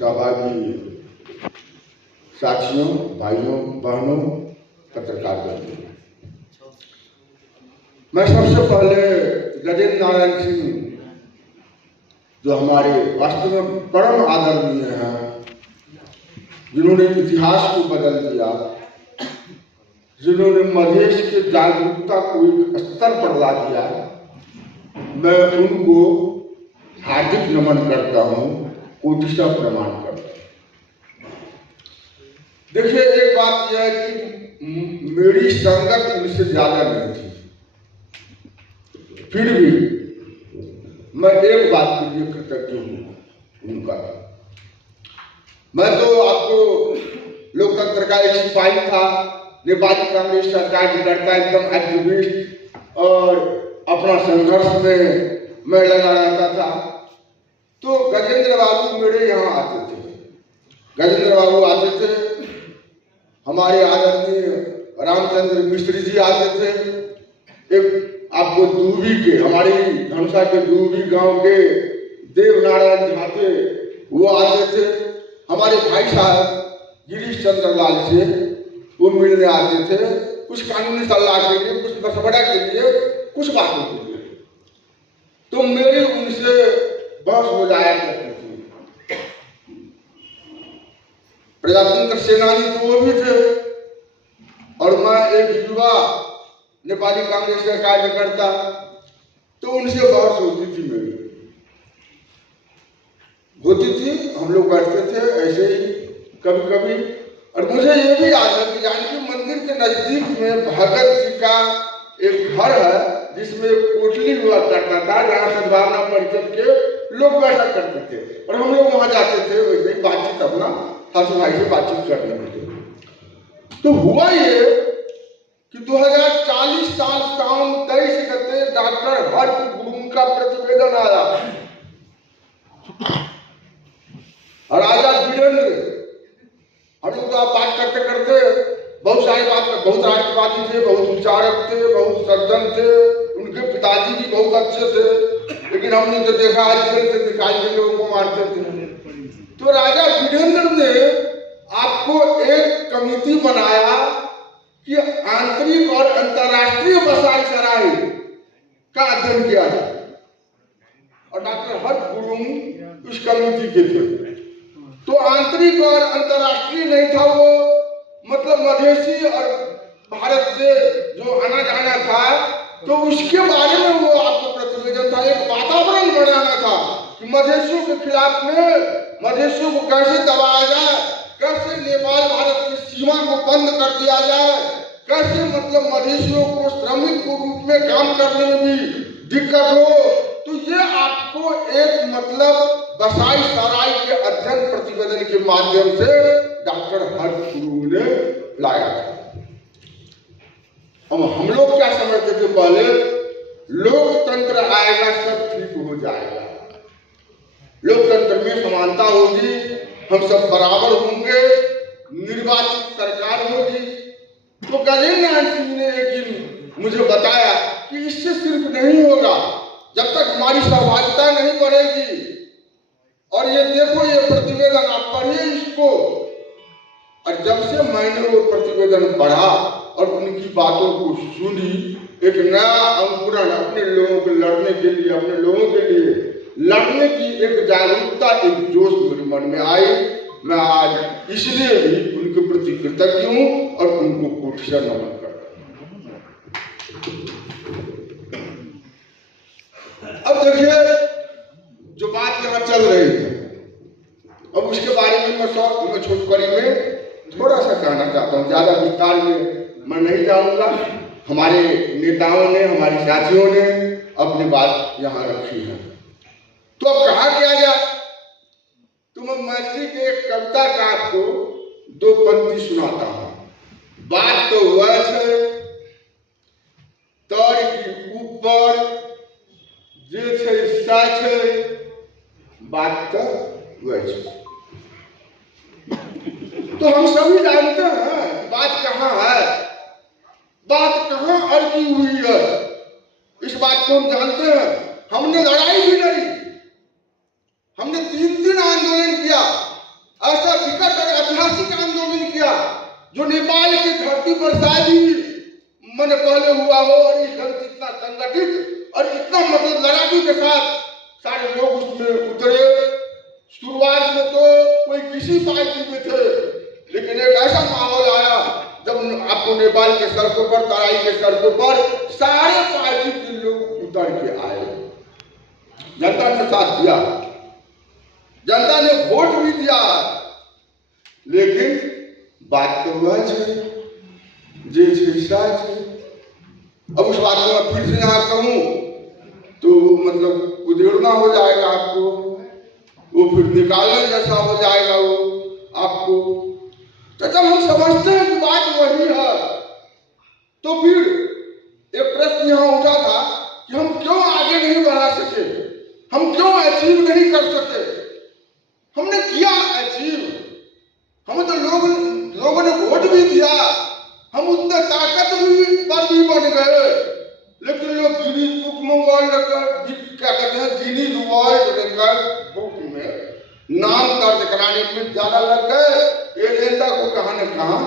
सहभागी साथियों, भाइयों, बहनों, पत्रकार बंधुओं, मैं सबसे पहले गजेंद्र नारायण सिंह, जो हमारे वास्तव में परम आदरणीय हैं, जिन्होंने इतिहास को बदल दिया, जिन्होंने मधेश के जागरूकता को एक स्तर पर ला दिया, मैं उनको हार्दिक नमन करता हूँ, कोटिशः प्रणाम करता हूँ। देखिए, एक बात यह है कि मेरी संगत उनसे ज्यादा नहीं थी, फिर भी मैं एक बात के लिए कृतज्ञ हूँ उनका। मैं तो आपको लोकतंत्र का एक सिपाही था, नेपाली कांग्रेस सरकार के करता एकदम एक्टिविस्ट, और अपना संघर्ष में मैं लगा रहता था। तो गजेंद्र बाबू मेरे यहाँ आते थे, गजेंद्र बाबू आते थे, हमारे आदरणीय रामचंद्र मिश्र जी आते थे, एक आपको दूबी के, हमारी धनुषा के दूबी गांव के देवनारायण झा थे, वो आते थे, हमारे भाई साहब गिरीश चंद्र लाल से वो मिलने आते थे, कुछ कानूनी सलाह के लिए, कुछ मशवरा के लिए, कुछ बातों के लिए। तो मेरी उनसे बहस हो जाया करती थी। प्रजातंत्र सेनानी तो वो भी थे, और मैं एक युवा नेपाली कांग्रेस का कार्यकर्ता, तो उनसे बहस होती थी, मेरी होती थी, हम लोग बैठते थे ऐसे ही कभी कभी। और मुझे ये भी याद है कि जानकी मंदिर के नजदीक में भगत जी का एक घर है, जिसमें कोठली हुआ करता था, जहाँ सद्भावना परिषद के लोग बैठा करते थे, और हम लोग वहां जाते थे वैसे ही बातचीत अपना सासू भाई से बातचीत करने लगे। तो हुआ ये कि 2040 साल साउन 23 गते डॉक्टर हर्ष गुरुंग का प्रतिवेदन आया, और राजा वीरेंद्र, हम लोग तो आप बात करते करते बहुत सारी बात, बहुत राष्ट्रवादी थे, बहुत विचारक थे, बहुत सज्जन थे, उनके पिताजी भी बहुत अच्छे थे, लेकिन हमने तो देखा आज जेल से निकाल के लोगों को मारते थे। तो राजा वीरेंद्र ने आपको एक कमेटी बनाया कि आंतरिक और अंतर्राष्ट्रीय बसाई सराय का अध्ययन किया जाए, और डॉक्टर हर्ष गुरुंग उस कमेटी के थे। तो आंतरिक और अंतर्राष्ट्रीय नहीं था वो, मतलब मधेसी और भारत से जो आना जाना था, तो उसके बारे में वो आपको प्रतिवेदन था, एक वातावरण बनाना था कि मधेसियों के खिलाफ में मधेसियों को कैसे दबाया जाए, कैसे नेपाल भारत की सीमा को बंद कर दिया जाए, कैसे मतलब मधेसियों को श्रमिक के रूप में काम करने में भी दिक्कत हो। तो ये आपको एक मतलब बसाई सराय के अध्ययन प्रतिवेदन के माध्यम से डॉक्टर हर्ष गुरुंग ने लाया था। अब हम लोग क्या समझते थे पहले, लोकतंत्र आएगा सब ठीक हो जाएगा, लोकतंत्र में समानता होगी, हम सब बराबर होंगे, निर्वाचित सरकार होगी। तो गजेंद्र नारायण सिंह ने एक दिन मुझे बताया कि इससे सिर्फ नहीं होगा, जब तक हमारी सहभागिता नहीं बढ़ेगी, और ये देखो ये प्रतिवेदन आप पढ़िए इसको। और जब से मैंने वो प्रतिवेदन पढ़ा और उनकी बातों को सुनी, एक नया अंकुरण अपने लोगों को लड़ने के लिए, अपने लोगों के लिए लड़ने की एक जागरूकता, एक जोश मेरे मन में आई। मैं आज इसलिए भी उनके प्रति कृतज्ञ हूँ और उनको कोटिशः नमन करता हूँ। अब देखिए जो बात यहाँ चल रही है, अब उसके बारे में मैं छोटकरी में थोड़ा सा कहना चाहता हूँ, ज्यादा विस्तार में मैं नहीं जाऊंगा। हमारे नेताओं ने, हमारे साथियों ने अपनी बात यहाँ रखी है, तो अब कहा क्या गया, तो मैं मैथिली के एक कविता का आपको दो पंक्ति सुनाता हूँ। बात तो वह है तर की ऊपर जे छै साच है, बात तो वह है। तो हम सभी जानते हैं बात कहाँ है, बात कहाँ अड़की हुई है, इस बात को हम जानते हैं। हमने लड़ाई भी लड़ी, हमने 3 दिन आंदोलन किया, मैंने पहले हुआ हो और इस ढंग से इतना संगठित और इतना मतलब लड़ाकू के साथ सारे लोग उसमें उतरे। शुरुआत में तो कोई किसी पार्टी में थे, लेकिन एक ऐसा माहौल आया जब आपको नेपाल के सड़कों पर, तराई के सड़कों पर सारे पार्टी के लोग उतर के आए। जनता ने साथ दिया, जनता ने वोट भी दिया, लेकिन बात तो वह है जे अब उस बात को मैं फिर से यहाँ कहूँ तो मतलब उधेड़ना हो जाएगा आपको, वो फिर निकालने जैसा हो जाएगा वो आपको। तो जब हम समझते हैं कि बात वही है, तो फिर एक प्रश्न यहाँ उठा था कि हम क्यों आगे नहीं बढ़ा सके, हम क्यों अचीव नहीं कर सके। हमने किया अचीव, हमें तो लोगों ने वोट भी दिया, हम उतने ताकत पर भी बन गए, लेकिन लोग गिनीज बुक में क्या कहते हैं, गिनीज वर्ल्ड रिकॉर्ड बुक में नाम दर्ज कराने में ज्यादा लग गए। एजेंडा को कहां न कहां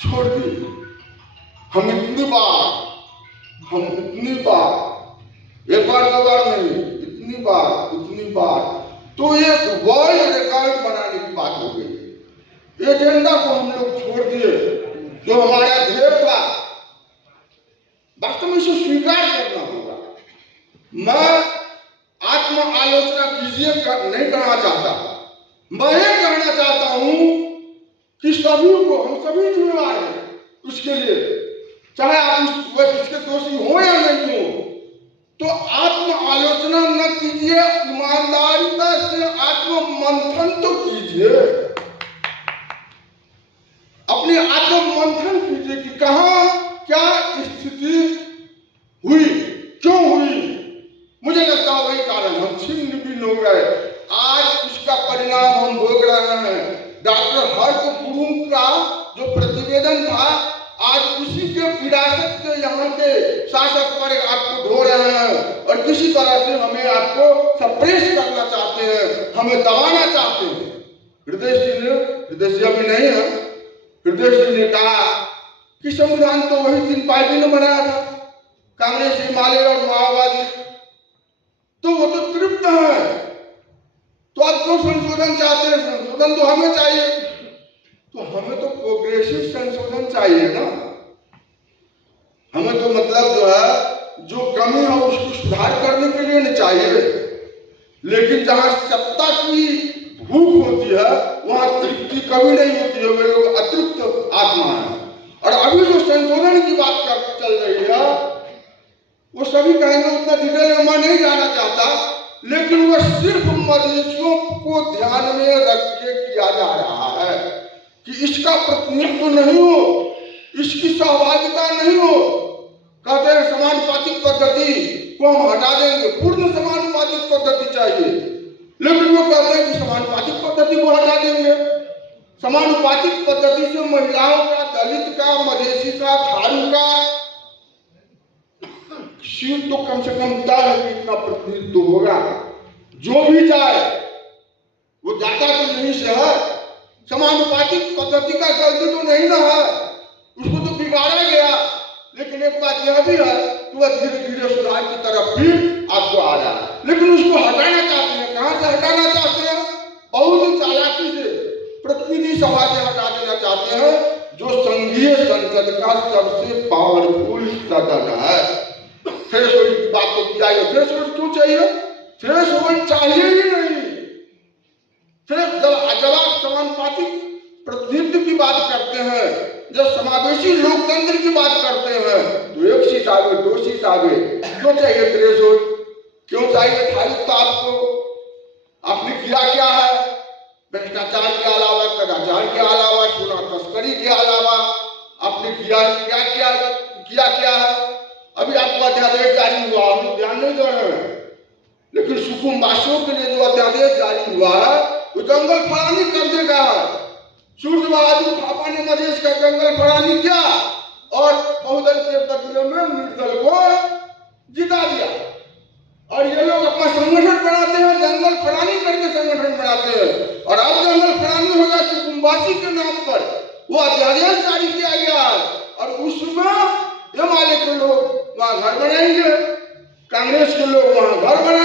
छोड़ दी। हम इतनी बार, एक बार दो बार नहीं, इतनी बार तो एक वर्ल्ड रिकॉर्ड बनाने की बात हो गई। एजेंडा को हम लोग छोड़ दिए, जो हमारा ध्येय था। वास्तव में इसे स्वीकार करना होगा। मैं आत्म आलोचना कीजिए नहीं करना चाहता, मैं ये कहना चाहता हूं कि सभी को, हम सभी जिम्मेवार हैं उसके लिए, चाहे आप इसके दोषी हो या नहीं हो। तो आत्म आलोचना न कीजिए, ईमानदारिता से आत्म मंथन तो कीजिए, अपने आत्म मंथन कीजिए कि कहां क्या स्थिति हुई, क्यों हुई। मुझे लगता है वही कारण हम छिन्न भिन्न हो गए। आज उसका परिणाम हम भोग रहे हैं। डॉक्टर हर्षवर्धन का जो प्रतिवेदन था, आज उसी के विरासत के यहाँ के शासक पर आपको ढो रहे हैं और किसी तरह से हमें आपको सप्रेस करना चाहते हैं, हमें दबाना चाहते हैं। हृदय जी अभी नहीं है, हृदय जी ने कहा कि संविधान तो वही 3 पार्टी ने बनाया था, कांग्रेस, हिमालय और माओवादी, तो वो तो तृप्त है। तो आप क्यों संशोधन चाहते हैं? संशोधन तो हमें चाहिए, तो हमें तो प्रोग्रेसिव संशोधन चाहिए ना। हमें तो मतलब जो है, जो कमी है उसको सुधार करने के लिए नहीं चाहिए। लेकिन जहां सत्ता की भूख होती है वहां तृप्ति कभी नहीं होती है, वे लोग अतृप्त आत्मा है। और अभी जो संशोधन की बात चल रही है वो सभी कहेंगे, उतना डिटेल में मैं नहीं जाना चाहता, लेकिन वह सिर्फ मवेशियों को ध्यान में रख के किया जा रहा है कि इसका प्रतिनिधित्व नहीं हो, इसकी सहभागिता नहीं हो। कहते हैं समानुपातिक पद्धति को हम हटा देंगे, पूर्ण समानुपातिक पद्धति चाहिए, लेकिन वो कहते हैं कि समानुपातिक पद्धति को हटा देंगे। समानुपातिक पद्धति से महिलाओं का, दलित का, मधेसी का, थारू का सीट तो कम से कम तय है कि इतना प्रतिनिधित्व होगा। जो भी जाए वो जाता तो यहीं से है। समानुपातिक पद्धति का गलती तो नहीं ना है, उसको तो बिगाड़ा गया, लेकिन एक बात यह भी है कि वह धीरे धीरे सुधार की तरफ भी आपको आ रहा है। लेकिन उसको हटाना चाहते हैं, कहां से हटाना चाहते हैं? बहुत ही चालाकी से प्रतिनिधि सभा से हटा देना चाहते हैं, जो संघीय संसद का सबसे पावरफुल सदन है। थ्रेशोल्ड की बात तो किया है, थ्रेशोल्ड क्यों चाहिए? थ्रेशोल्ड चाहिए ही नहीं। जब आप समानुपातिक प्रतिनिधित्व की बात करते हैं, जब समावेशी लोकतंत्र की बात करते हैं, तो 1 सीट आगे, 2 सीट आगे, क्यों चाहिए थ्रेशोल्ड? क्यों चाहिए थारूता आपको? आपने किया क्या है? भ्रष्टाचार के अलावा, कदाचार के अलावा, सोना तस्करी के अलावा आपने किया क्या है? अभी आपको अध्यादेश जारी हुआ, हम ध्यान नहीं दे रहे हैं, लेकिन सुकुम्बासियों के लिए जो अध्यादेश जारी हुआ है वो जंगल फड़ानी कर देगा। सूर्य बहादुर थापा ने मधेश का जंगल फड़ानी किया और बहुदल के बदले में निर्दल को जिता दिया। और ये लोग अपना संगठन बनाते हैं, जंगल फड़ानी करके संगठन बनाते हैं, और अब जंगल फड़ानी होगा सुकुम्बासी के नाम पर वो अध्यादेश जारी किया गया है। और उसमें वहां घर बनाएंगे, कांग्रेस के लोग वहां घर बनाएंगे।